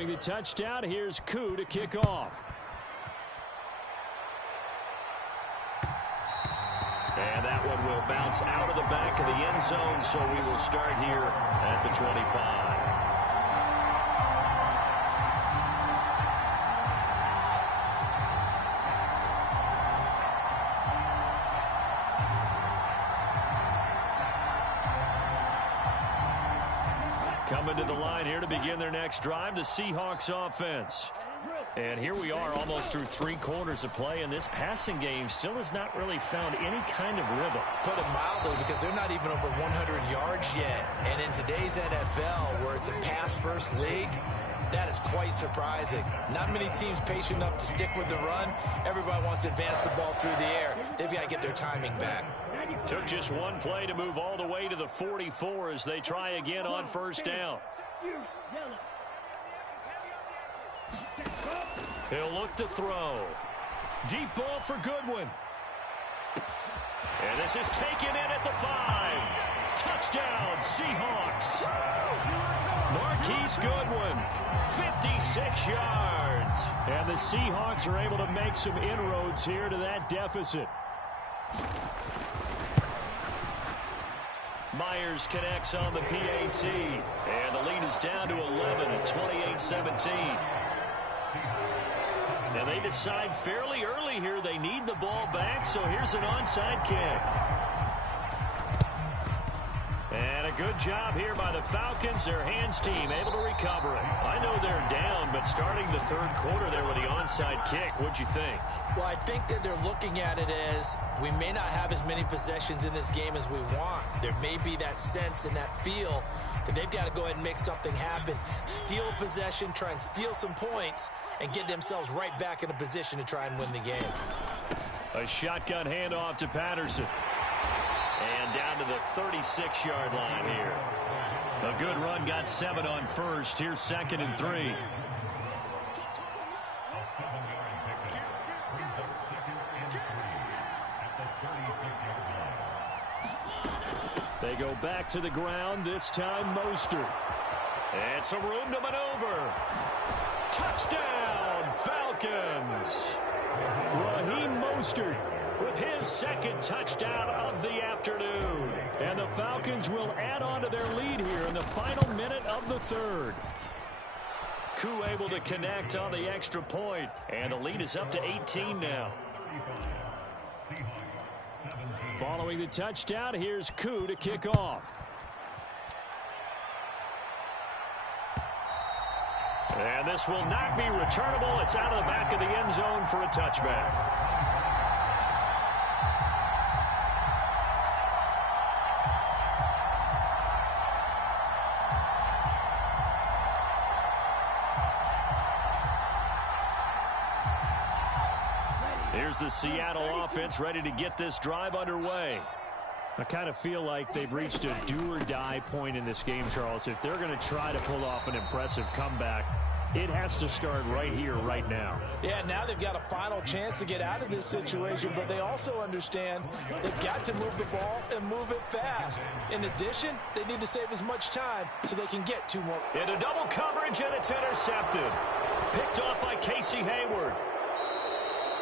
Following the touchdown, here's Koo to kick off. And that one will bounce out of the back of the end zone, so we will start here at the 25. Coming to the line here to begin their next drive, the Seahawks offense. And here we are almost through 3 quarters of play, and this passing game still has not really found any kind of rhythm. Put it mildly, because they're not even over 100 yards yet. And in today's NFL, where it's a pass-first league, that is quite surprising. Not many teams patient enough to stick with the run. Everybody wants to advance the ball through the air. They've got to get their timing back. Took just one play to move all the way to the 44 as they try again on first down. He'll look to throw. Deep ball for Goodwin. And this is taken in at the 5. Touchdown, Seahawks. Marquise Goodwin, 56 yards. And the Seahawks are able to make some inroads here to that deficit. Myers connects on the PAT. And the lead is down to 11 at 28-17. Now they decide fairly early here they need the ball back, so here's an onside kick. And a good job here by the Falcons, their hands team, able to recover it. I know they're down, but starting the third quarter there with the onside kick, what'd you think? Well, I think that they're looking at it as we may not have as many possessions in this game as we want. There may be that sense and that feel that they've got to go ahead and make something happen. Steal a possession, try and steal some points, and get themselves right back in a position to try and win the game. A shotgun handoff to Patterson. And down to the 36-yard line here. A good run, got 7 on first. Here's 2nd and 3. They go back to the ground, this time Mostert. And some room to maneuver. Touchdown, Falcons! Raheem Mostert with his 2nd touchdown of the afternoon. And the Falcons will add on to their lead here in the final minute of the 3rd. Koo able to connect on the extra point. And the lead is up to 18 now. Following the touchdown, here's Koo to kick off. And this will not be returnable. It's out of the back of the end zone for a touchback. Here's the Seattle offense ready to get this drive underway. I kind of feel like they've reached a do-or-die point in this game, Charles. If they're going to try to pull off an impressive comeback, it has to start right here, right now. Yeah, now they've got a final chance to get out of this situation, but they also understand they've got to move the ball and move it fast. In addition, they need to save as much time so they can get 2 more. Into double coverage, and it's intercepted. Picked off by Casey Hayward.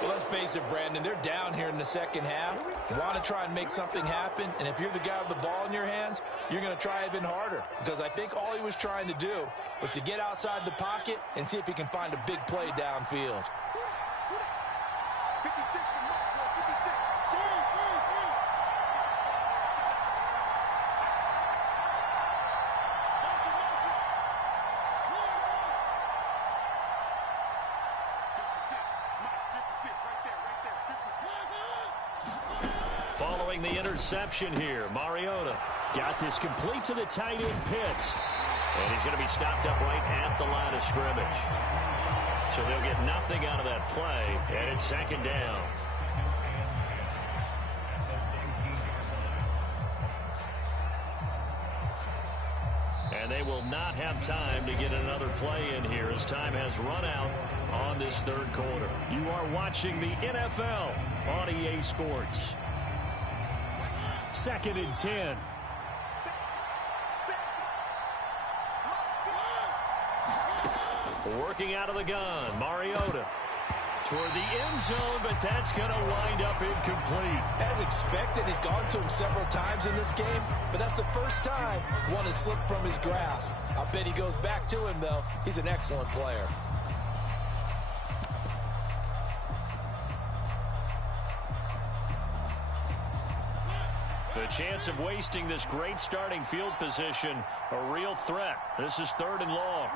Well, let's face it, Brandon, they're down here in the second half. You want to try and make something happen, and if you're the guy with the ball in your hands, you're going to try even harder, because I think all he was trying to do was to get outside the pocket and see if he can find a big play downfield. Following the interception here, Mariota got this complete to the tight end Pitts. And he's going to be stopped up right at the line of scrimmage. So they'll get nothing out of that play, and it's 2nd down. And they will not have time to get another play in here as time has run out on this 3rd quarter. You are watching the NFL on EA Sports. 2nd and 10. Working out of the gun, Mariota. Toward the end zone, but that's going to wind up incomplete. As expected, he's gone to him several times in this game, but that's the first time one has slipped from his grasp. I bet he goes back to him, though. He's an excellent player. The chance of wasting this great starting field position, a real threat. This is 3rd and long.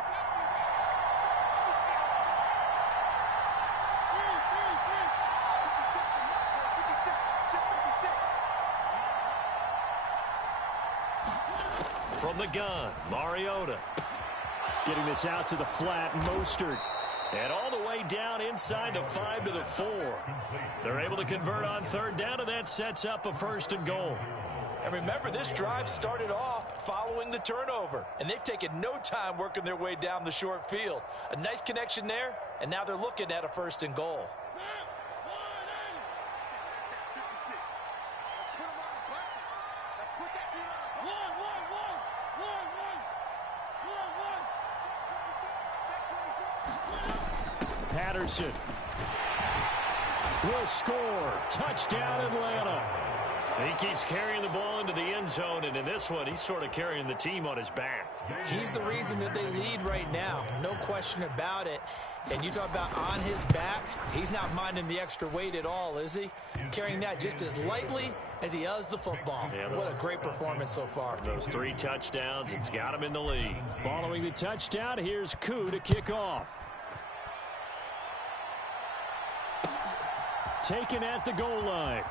From the gun, Mariota. Getting this out to the flat, Mostert. And all the way down inside the 5 to the 4. They're able to convert on 3rd down, and that sets up a 1st and goal. And remember, this drive started off following the turnover, and they've taken no time working their way down the short field. A nice connection there, and now they're looking at a 1st and goal. Patterson will score. Touchdown, Atlanta. He keeps carrying the ball into the end zone, and in this one, he's sort of carrying the team on his back. He's the reason that they lead right now. No question about it. And you talk about on his back, he's not minding the extra weight at all, is he? Carrying that just as lightly as he does the football. Yeah, what a great performance so far. Those 3 touchdowns, it's got him in the lead. Following the touchdown, here's Koo to kick off. Taken at the goal line.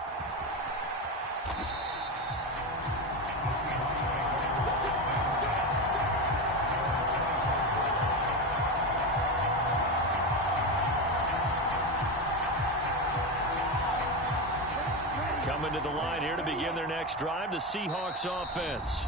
Coming to the line here to begin their next drive, the Seahawks offense.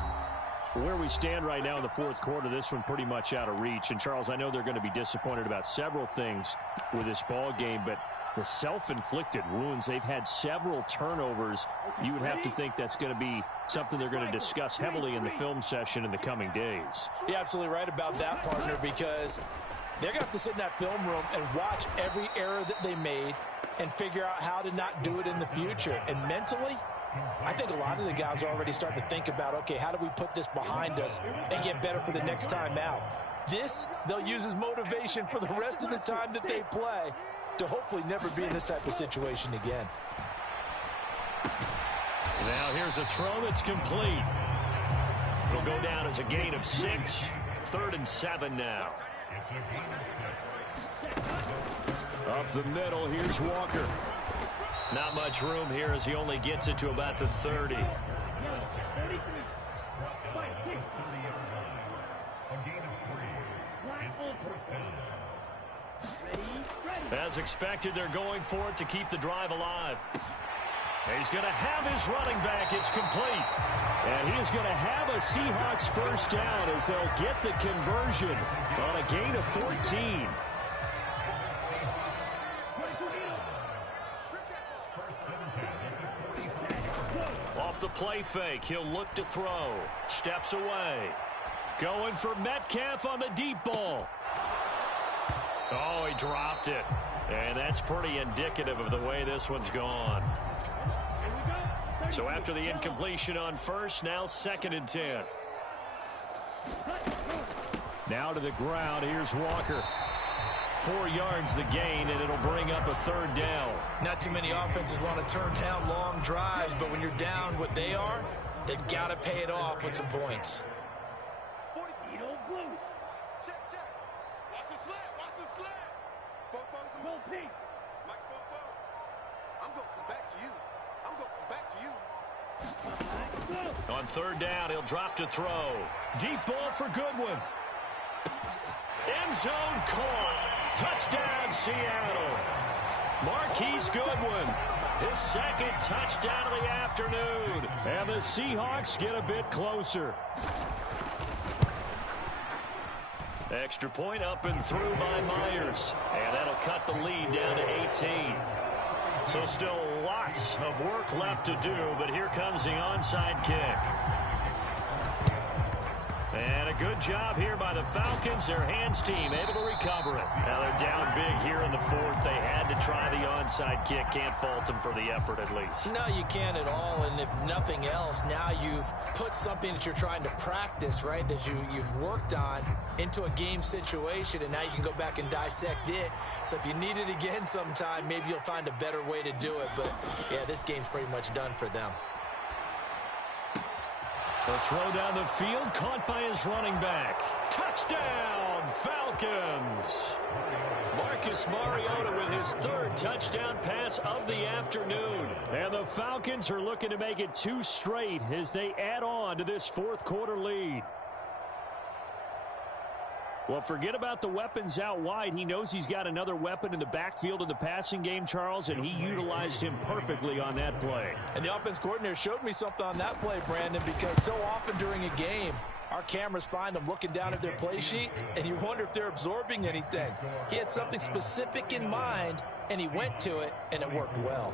Where we stand right now in the 4th quarter, this one pretty much out of reach. And, Charles, I know they're going to be disappointed about several things with this ball game, but the self-inflicted wounds, they've had several turnovers. You would have to think that's going to be something they're going to discuss heavily in the film session in the coming days. You're absolutely right about that, partner, because they're going to have to sit in that film room and watch every error that they made and figure out how to not do it in the future. And mentally, I think a lot of the guys are already starting to think about, okay, how do we put this behind us and get better for the next time out? This, they'll use as motivation for the rest of the time that they play to hopefully never be in this type of situation again. Now here's a throw that's complete. It'll go down as a gain of 6. 3rd and 7 now. Up the middle, here's Walker. Not much room here as he only gets it to about the 30. As expected, they're going for it to keep the drive alive. He's going to have his running back. It's complete. And he is going to have a Seahawks 1st down as they'll get the conversion on a gain of 14. Off the play fake, he'll look to throw. Steps away. Going for Metcalf on the deep ball. Oh, he dropped it. And that's pretty indicative of the way this one's gone. So after the incompletion on 1st, now 2nd and 10. Now to the ground. Here's Walker. 4 yards the gain, and it'll bring up a 3rd down. Not too many offenses want to turn down long drives, but when you're down what they are, they've got to pay it off with some points. On 3rd down, he'll drop to throw. Deep ball for Goodwin. End zone caught. Touchdown, Seattle. Marquise Goodwin, his 2nd touchdown of the afternoon. And the Seahawks get a bit closer. Extra point up and through by Myers. And that'll cut the lead down to 18. So still lots of work left to do, but here comes the onside kick. And a good job here by the Falcons. Their hands team able to recover it. Now they're down big here in the fourth. They had to try the onside kick. Can't fault them for the effort at least. No, you can't at all. And if nothing else, now you've put something that you're trying to practice, right, that you've worked on into a game situation, and now you can go back and dissect it. So if you need it again sometime, maybe you'll find a better way to do it. But, yeah, this game's pretty much done for them. The throw down the field, caught by his running back. Touchdown, Falcons! Marcus Mariota with his third touchdown pass of the afternoon. And the Falcons are looking to make it 2 straight as they add on to this fourth quarter lead. Well, forget about the weapons out wide. He knows he's got another weapon in the backfield in the passing game, Charles, and he utilized him perfectly on that play. And the offense coordinator showed me something on that play, Brandon, because so often during a game, our cameras find them looking down at their play sheets, and you wonder if they're absorbing anything. He had something specific in mind, and he went to it, and it worked well.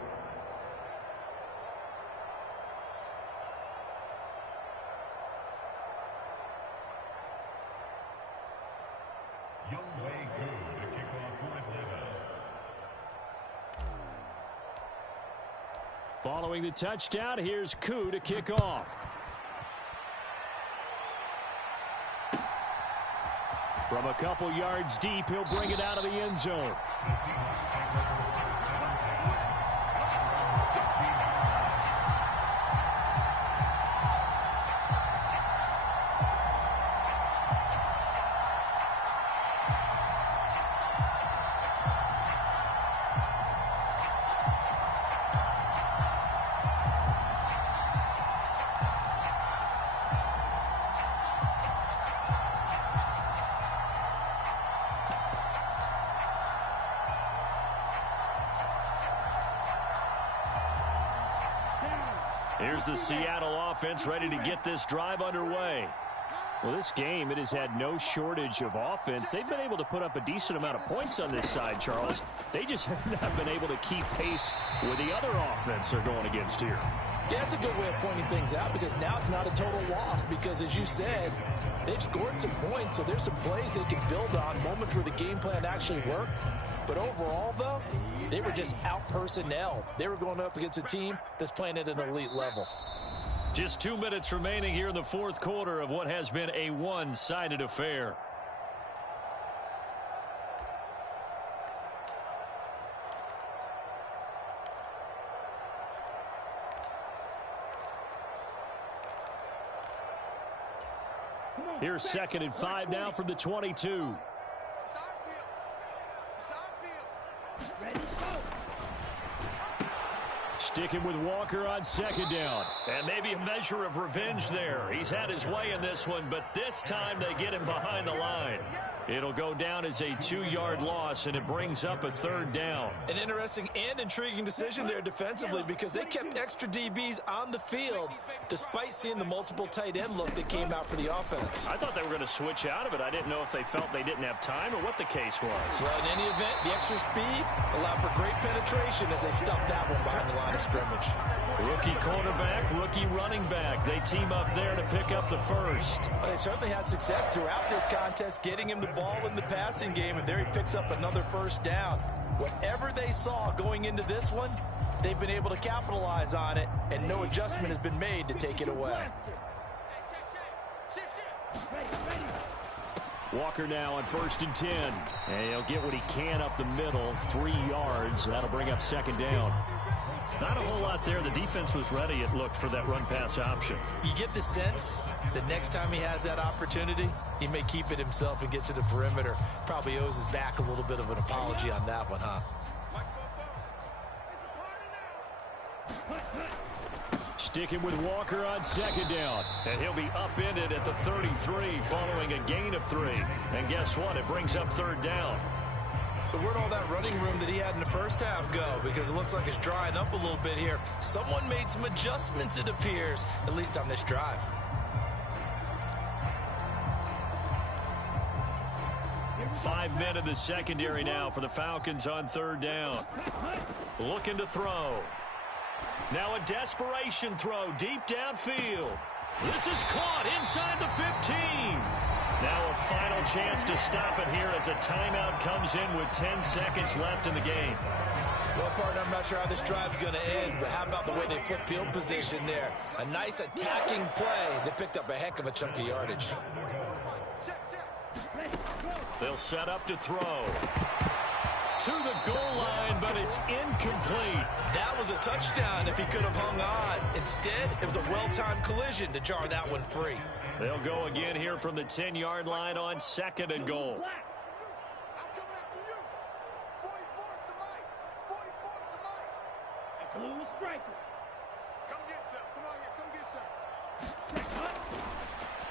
Following the touchdown, here's Koo to kick off. From a couple yards deep, he'll bring it out of the end zone. Here's the Seattle offense ready to get this drive underway. Well, this game, it has had no shortage of offense. They've been able to put up a decent amount of points on this side, Charles. They just have not been able to keep pace with the other offense they're going against here. Yeah, that's a good way of pointing things out, because now it's not a total loss, because as you said, they've scored some points, so there's some plays they can build on, moments where the game plan actually worked. But overall, though, they were just out-personnel. They were going up against a team that's playing at an elite level. Just 2 minutes remaining here in the fourth quarter of what has been a one-sided affair. Here's 2nd and 5 now from the 22. Sticking with Walker on 2nd down. And maybe a measure of revenge there. He's had his way in this one, but this time they get him behind the line. It'll go down as a 2-yard loss, and it brings up a 3rd down. An interesting and intriguing decision there defensively, because they kept extra DBs on the field despite seeing the multiple tight end look that came out for the offense. I thought they were going to switch out of it. I didn't know if they felt they didn't have time or what the case was. Well, in any event, the extra speed allowed for great penetration as they stuffed that one behind the line of scrimmage. Rookie quarterback, rookie running back. They team up there to pick up the first. Well, they certainly had success throughout this contest, getting him the ball in the passing game, and there he picks up another 1st down. Whatever they saw going into this one, they've been able to capitalize on it, and no adjustment has been made to take it away. Walker now on 1st and 10. And he'll get what he can up the middle, 3 yards. That'll bring up 2nd down. Not a whole lot there. The defense was ready, it looked, for that run-pass option. You get the sense that next time he has that opportunity, he may keep it himself and get to the perimeter. Probably owes his back a little bit of an apology on that one, huh? Sticking with Walker on 2nd down. And he'll be upended at the 33 following a gain of 3. And guess what? It brings up 3rd down. So where'd all that running room that he had in the first half go? Because it looks like it's drying up a little bit here. Someone made some adjustments, it appears, at least on this drive. Five men in the secondary now for the Falcons on 3rd down. Looking to throw. Now a desperation throw deep downfield. This is caught inside the 15. Now a final chance to stop it here as a timeout comes in with 10 seconds left in the game. Well, partner, I'm not sure how this drive's going to end, but how about the way they flip field position there? A nice attacking play. They picked up a heck of a chunk of yardage. They'll set up to throw. To the goal line, but it's incomplete. That was a touchdown if he could have hung on. Instead, it was a well-timed collision to jar that one free. They'll go again here from the 10-yard line on 2nd and goal.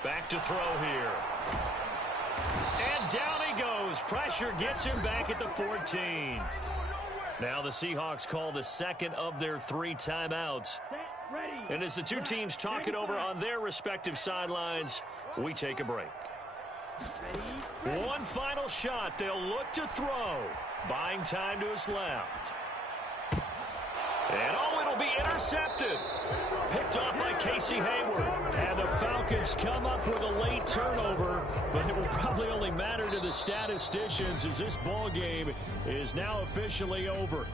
Back to throw here. And down he goes. Pressure gets him back at the 14. Now the Seahawks call the second of their 3 timeouts. And as the two teams talk it over on their respective sidelines, we take a break. One final shot. They'll look to throw. Buying time to his left. And it'll be intercepted. Picked off by Casey Hayward. And the Falcons come up with a late turnover, but it will probably only matter to the statisticians as this ball game is now officially over.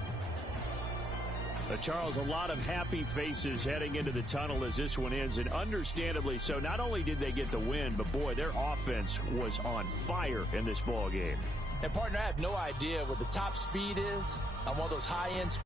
Charles, a lot of happy faces heading into the tunnel as this one ends, and understandably so. Not only did they get the win, but boy, their offense was on fire in this ball game. And partner, I have no idea what the top speed is on one of those high-end